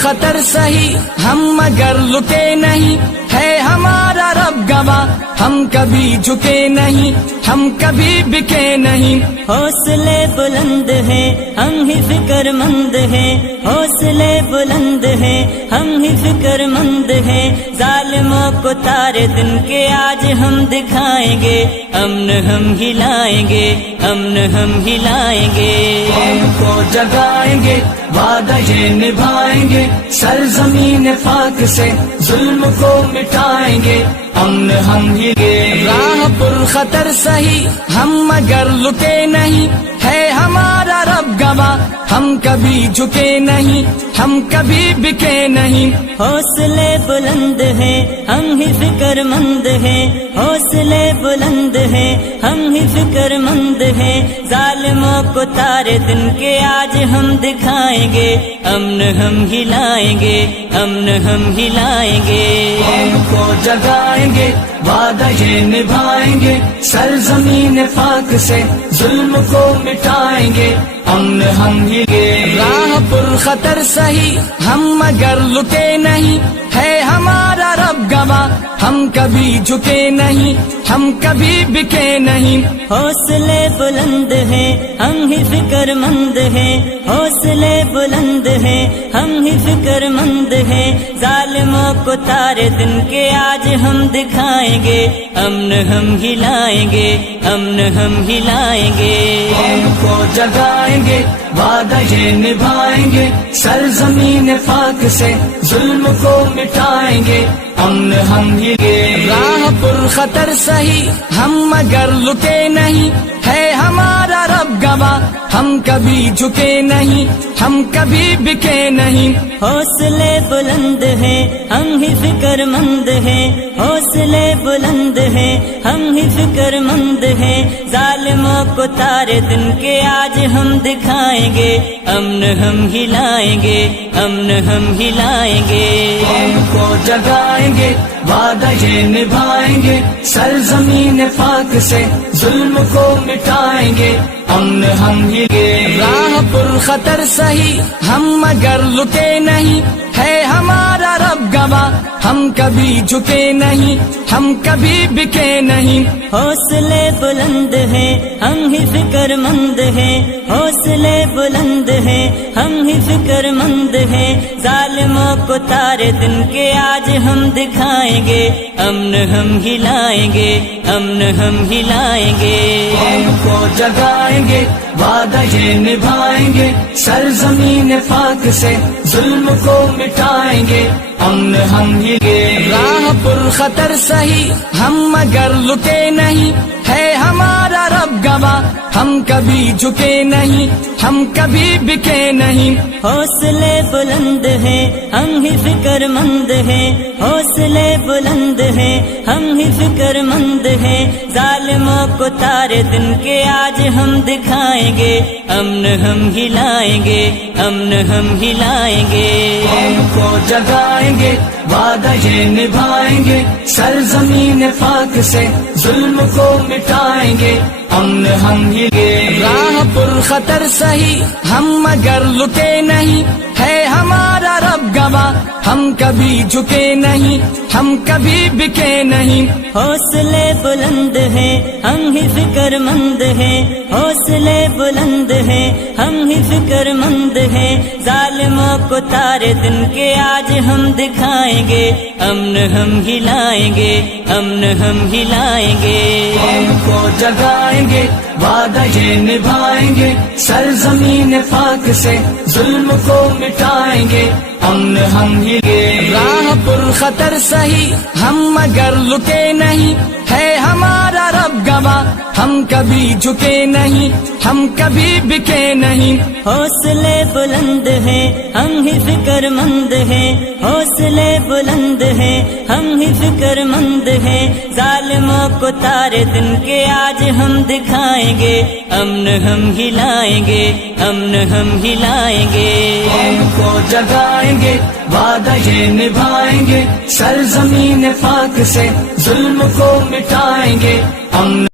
پرخطر سہی ہم مگر لکے نہیں، ہے ہمارا رب گواہ ہم کبھی جھکے نہیں، ہم کبھی بکے نہیں۔ حوصلے بلند ہیں ہم ہی فکر مند ہیں، حوصلے بلند ہیں ہم ہی فکر مند ہیں، ظالموں کو تارے دن کے آج ہم دکھائیں گے، امن ہم ہلائیں گے، امن ہم ہلائیں گے۔ قوم کو جگائیں گے، وعدہ یہ نبھائیں گے، سرزمین پاک سے ظلم کو مٹائیں گے، امن ہم ہی گے۔ راہ پرخطر سہی ہم مگر لکے نہیں، ہے ہمارا رب گواہ ہم کبھی جھکے نہیں، ہم کبھی بکے نہیں۔ حوصلے بلند ہیں ہم ہی فکر مند ہیں، حوصلے بلند ہیں ہم ہی فکر مند ہیں، ظالموں کو تارے دن کے آج ہم دکھائیں گے، امن ہم ہلائیں گے، امن ہم ہلائیں گے۔ قوم کو جگائیں گے، وعدہ یہ نبھائیں گے، سرزمین پاک سے ظلم کو مٹائیں گے، امن ہم ہی گے۔ راہ پرخطر سہی ہم مگر لکے نہیں، ہے ہمارا رب گواہ ہم کبھی جھکے نہیں، ہم کبھی بکے نہیں۔ حوصلے بلند ہیں ہم ہی فکر مند ہیں، حوصلے بلند ہیں ہم ہی فکر مند ہیں، ظالموں کو تارے دن کے آج ہم دکھائیں گے، امن ہم ہلائیں گے، امن ہم ہلائیں گے۔ قوم کو جگائیں گے، وعدہ یہ نبھائیں گے، سرزمین پاک سے ظلم کو مٹائیں گے، امن ہم ہی گے۔ راہ پرخطر سہی ہم مگر لکے نہیں، ہے ہمارا رب گواہ ہم کبھی جھکے نہیں، ہم کبھی بکے نہیں۔ حوصلے بلند ہیں ہم ہی فکر مند ہیں، حوصلے بلند ہیں ہم ہی فکر مند ہیں، ظالموں کو تارے دن کے آج ہم دکھائیں گے، امن ہم ہلائیں گے، امن ہم ہلائیں گے۔ قوم کو جگائیں گے، وعدہ یہ نبھائیں گے، سرزمین پاک سے ظلم کو مٹائیں گے، امن ہم ہی گے۔ راہ پرخطر سہی ہم مگر لکے نہیں، ہے ہمارا رب گواہ ہم کبھی جھکے نہیں، ہم کبھی بکے نہیں۔ حوصلے بلند ہیں ہم ہی فکر مند ہیں، حوصلے بلند ہیں ہم ہی فکر مند ہیں، ظالموں کو تارے دن کے آج ہم دکھائیں گے، امن ہم ہلائیں گے، امن ہم ہلائیں گے۔ قوم کو جگائیں گے، وعدہ یہ نبھائیں گے، سرزمین پاک سے ظلم کو مٹائیں گے، امن ہم ہی گے۔ راہ پرخطر سہی ہم مگر لکے نہیں، ہے ہمارا رب گواہ ہم کبھی جھکے نہیں، ہم کبھی بکے نہیں۔ حوصلے بلند ہیں ہم ہی فکر مند ہیں، حوصلے بلند ہیں ہم ہی فکر مند ہیں، ظالموں کو تارے دن کے آج ہم دکھائیں گے، امن ہم ہلائیں گے، امن ہم ہلائیں گے۔ قوم کو جگائیں گے، وعدہ یہ نبھائیں گے، سرزمین پاک سے ظلم کو مٹائیں گے، امن ہم ہی گے۔ راہ پرخطر سہی ہم مگر لکے نہیں، ہے ہمارا رب گواہ ہم کبھی جھکے نہیں، ہم کبھی بکے نہیں۔ حوصلے بلند ہیں ہم ہی فکر مند ہیں، حوصلے بلند ہیں ہم ہی فکر مند ہیں، ظالموں کو تارے دن کے آج ہم دکھائیں گے، امن ہم ہلائیں گے، امن ہم ہلائیں گے۔ قوم کو جگائیں گے، وعدہ یہ نبھائیں گے، سرزمین پاک سے ظلم کو مٹائیں گے، امن ہم ہی گے۔ راہ پرخطر سہی ہم مگر لکے نہیں، ہے ہمارا رب گواہ ہم کبھی جھکے نہیں، ہم کبھی بکے نہیں۔ حوصلے بلند ہیں ہم ہی فکر مند ہیں، حوصلے بلند ہیں ہم ہی فکر مند ہیں، ظالموں کو تارے دن کے آج ہم دکھائیں گے، امن ہم ہلائیں گے، امن ہم ہلائیں گے۔ قوم کو جگائیں گے، وعدہ یہ نبھائیں گے، سرزمین پاک سے ظلم کو مٹائیں گے، امن